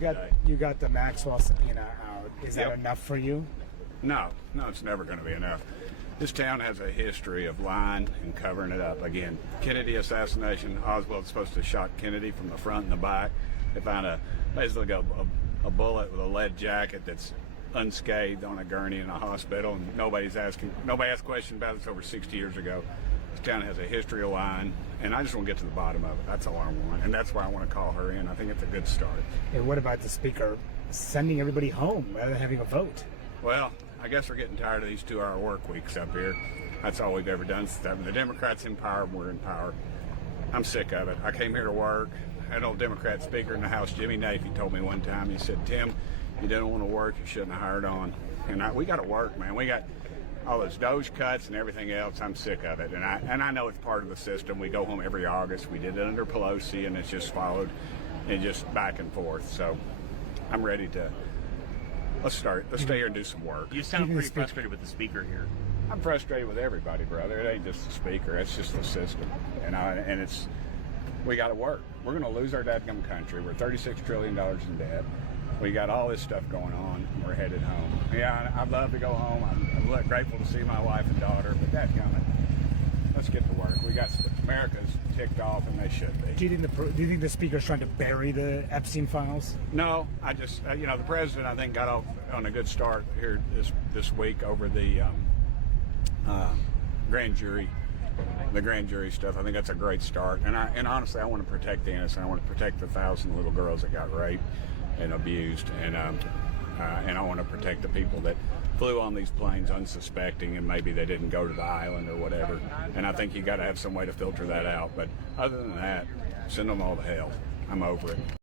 You got the Maxwell subpoena out. Is that Yep. enough for you? No, it's never going to be enough. This town has a history of lying and covering it up. Again, Kennedy assassination, Oswald's supposed to have shot Kennedy from the front and the back. They found basically a bullet with a lead jacket that's unscathed on a gurney in a hospital, and nobody asked questions about it. It's over 60 years ago. This town has a history of lying, and I just want to get to the bottom of it. That's all I want, and that's why I want to call her in. I think it's a good start. And what about the speaker sending everybody home rather than having a vote? Well, I guess we're getting tired of these 2-hour work weeks up here. That's all we've ever done since the Democrats in power, and we're in power. I'm sick of it. I came here to work. An old Democrat speaker in the House, Jimmy Nafee, told me one time, he said, "Tim, you didn't want to work, you shouldn't have hired on." And we got to work, man. We got all those Doge cuts and everything else. I'm sick of it. And I know it's part of the system. We go home every August. We did it under Pelosi, and it's just followed and just back and forth. So I'm ready to, let's stay here and do some work. You sound pretty frustrated with the speaker here. I'm frustrated with everybody, brother. It ain't just the speaker. It's just the system. And we got to work. We're going to lose our dadgum country. We're $36 trillion in debt. We got all this stuff going on, and we're headed home. Yeah, I'd love to go home. I'm grateful to see my wife and daughter, but dadgummit, let's get to work. America's ticked off, and they should be. Do you think the speaker's trying to bury the Epstein files? No, I just, the president, I think, got off on a good start here this week over the grand jury. The grand jury stuff. I think that's a great start, and honestly, I want to protect the innocent. I want to protect the 1,000 little girls that got raped and abused, and I want to protect the people that flew on these planes unsuspecting, and maybe they didn't go to the island or whatever. And I think you got to have some way to filter that out. But other than that, send them all to hell. I'm over it.